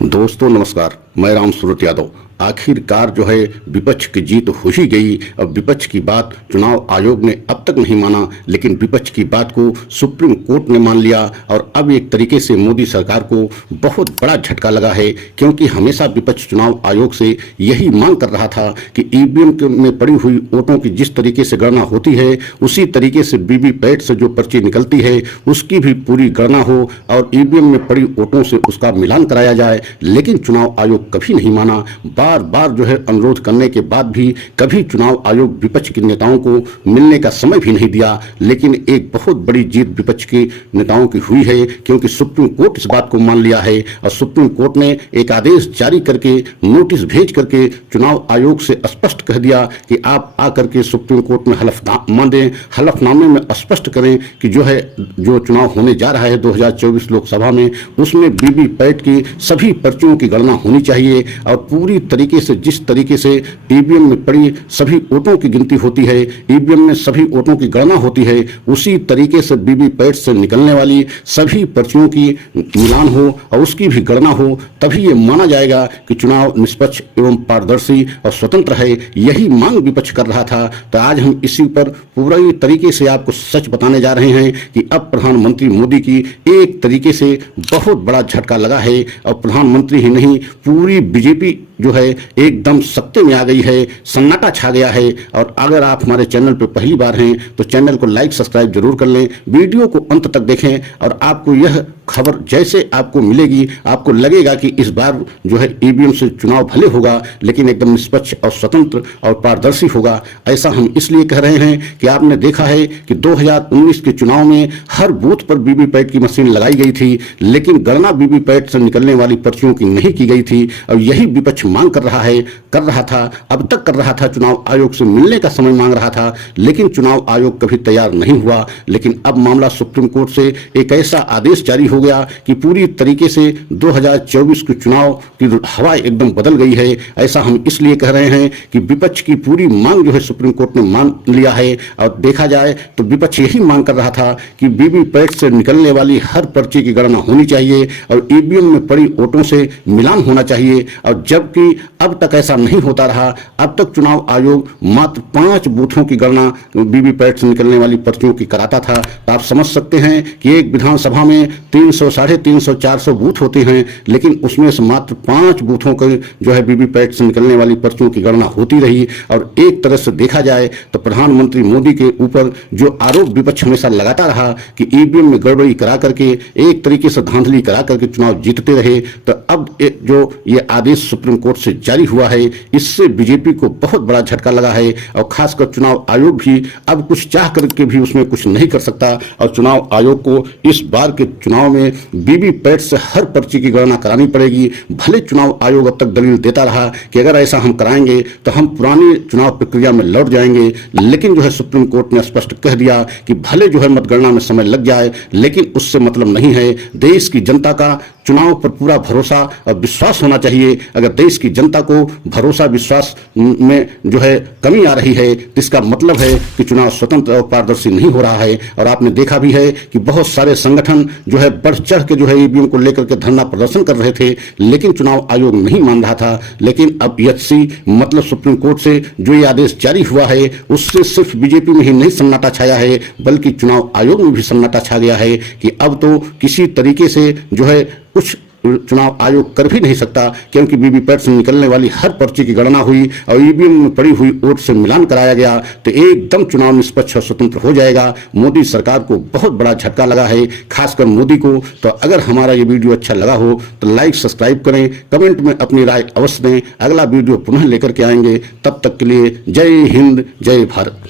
दोस्तों नमस्कार, मैं राम सूरत यादव। आखिरकार जो है विपक्ष की जीत हो ही गई। अब विपक्ष की बात चुनाव आयोग ने अब तक नहीं माना, लेकिन विपक्ष की बात को सुप्रीम कोर्ट ने मान लिया और अब एक तरीके से मोदी सरकार को बहुत बड़ा झटका लगा है, क्योंकि हमेशा विपक्ष चुनाव आयोग से यही मांग कर रहा था कि ईवीएम में पड़ी हुई वोटों की जिस तरीके से गणना होती है उसी तरीके से वीवीपैट से जो पर्ची निकलती है उसकी भी पूरी गणना हो और ईवीएम में पड़ी वोटों से उसका मिलान कराया जाए। लेकिन चुनाव आयोग कभी नहीं माना। बार बार जो है अनुरोध करने के बाद भी कभी चुनाव आयोग विपक्ष के नेताओं को मिलने का समय भी नहीं दिया। लेकिन एक बहुत बड़ी जीत विपक्ष के नेताओं की हुई है, क्योंकि सुप्रीम कोर्ट इस बात को मान लिया है और सुप्रीम कोर्ट ने एक आदेश जारी करके नोटिस भेज करके चुनाव आयोग से स्पष्ट कह दिया कि आप आकर के सुप्रीम कोर्ट में हलफनामा दें, हलफनामे में स्पष्ट करें कि जो चुनाव होने जा रहा है 2024 लोकसभा में, उसमें वीवीपैट की सभी पर्चियों की गणना होनी चाहिए और पूरी तरीके से जिस तरीके से ईवीएम में पड़ी सभी वोटों की गिनती होती है, ईवीएम में सभी वोटों की गणना होती है, उसी तरीके से वीवीपैट से निकलने वाली सभी पर्चियों की मिलान हो और उसकी भी गणना हो, तभी ये माना जाएगा कि चुनाव निष्पक्ष एवं पारदर्शी और स्वतंत्र है। यही मांग विपक्ष कर रहा था। तो आज हम इसी पर पूरी तरीके से आपको सच बताने जा रहे हैं कि अब प्रधानमंत्री मोदी की एक तरीके से बहुत बड़ा झटका लगा है और प्रधानमंत्री ही नहीं पूरी बीजेपी जो है एकदम सत्ते में आ गई है, सन्नाटा छा गया है। और अगर आप हमारे चैनल पर पहली बार हैं तो चैनल को लाइक सब्सक्राइब जरूर कर लें, वीडियो को अंत तक देखें और आपको यह खबर जैसे आपको मिलेगी आपको लगेगा कि इस बार जो है ईवीएम से चुनाव भले होगा लेकिन एकदम निष्पक्ष और स्वतंत्र और पारदर्शी होगा। ऐसा हम इसलिए कह रहे हैं कि आपने देखा है कि 2019 के चुनाव में हर बूथ पर वीवीपैट की मशीन लगाई गई थी, लेकिन गणना वीवीपैट से निकलने वाली पर्चियों की नहीं की गई थी। और यही विपक्ष मांग कर रहा था, अब तक कर रहा था, चुनाव आयोग से मिलने का समय मांग रहा था, लेकिन चुनाव आयोग कभी तैयार नहीं हुआ। लेकिन अब मामला सुप्रीम कोर्ट से एक ऐसा आदेश जारी हो गया कि पूरी तरीके से 2024 के चुनाव की हवा एकदम बदल गई है। ऐसा हम इसलिए कह रहे हैं कि विपक्ष की पूरी मांग जो है सुप्रीम कोर्ट ने मान लिया है। और देखा जाए तो विपक्ष यही मांग कर रहा था कि वीवीपैट से निकलने वाली हर पर्ची की गणना होनी चाहिए और ईवीएम में पड़ी वोटों से मिलान होना चाहिए। और जबकि अब तक ऐसा नहीं होता रहा, अब तक चुनाव आयोग मात्र 5 बूथों की गणना वीवीपैट से निकलने वाली पर्चियों की कराता था। तो आप समझ सकते हैं कि एक विधानसभा में 300, 350, 400 बूथ होते हैं, लेकिन उसमें से मात्र 5 बूथों के जो है वीवीपैट से निकलने वाली पर्चियों की गणना होती रही। और एक तरह से देखा जाए तो प्रधानमंत्री मोदी के ऊपर जो आरोप विपक्ष हमेशा लगाता रहा कि ईवीएम में गड़बड़ी करा करके एक तरीके से धांधली करा करके चुनाव जीतते रहे, तो अब जो ये आदेश सुप्रीम कोर्ट से जारी हुआ है इससे बीजेपी को बहुत बड़ा झटका लगा है। और खासकर चुनाव आयोग भी अब कुछ चाह करके भी उसमें कुछ नहीं कर सकता और चुनाव आयोग को इस बार के चुनाव में वीवीपैट से हर पर्ची की गणना करानी पड़ेगी। भले चुनाव आयोग अब तक दलील देता रहा कि अगर ऐसा हम कराएंगे तो हम पुरानी चुनाव प्रक्रिया में लौट जाएंगे, लेकिन जो है सुप्रीम कोर्ट ने स्पष्ट कह दिया कि भले जो है मतगणना में समय लग जाए लेकिन उससे मतलब नहीं है। देश की जनता का चुनाव पर पूरा भरोसा और विश्वास होना चाहिए। अगर देश की जनता को भरोसा विश्वास में जो है कमी आ रही है तो इसका मतलब है कि चुनाव स्वतंत्र और पारदर्शी नहीं हो रहा है। और आपने देखा भी है कि बहुत सारे संगठन जो है बढ़ चढ़ के जो है ईवीएम को लेकर के धरना प्रदर्शन कर रहे थे, लेकिन चुनाव आयोग नहीं मान रहा था। लेकिन अब यूएससी मतलब सुप्रीम कोर्ट से जो ये आदेश जारी हुआ है उससे सिर्फ बीजेपी में ही नहीं सन्नाटा छाया है, बल्कि चुनाव आयोग में भी सन्नाटा छा गया है कि अब तो किसी तरीके से जो है कुछ चुनाव आयोग कर भी नहीं सकता, क्योंकि वीवीपैट से निकलने वाली हर पर्ची की गणना हुई और ईवीएम में पड़ी हुई वोट से मिलान कराया गया तो एकदम चुनाव निष्पक्ष और स्वतंत्र हो जाएगा। मोदी सरकार को बहुत बड़ा झटका लगा है, खासकर मोदी को। तो अगर हमारा ये वीडियो अच्छा लगा हो तो लाइक सब्सक्राइब करें, कमेंट में अपनी राय अवश्य दें। अगला वीडियो पुनः लेकर के आएंगे, तब तक के लिए जय हिंद, जय भारत।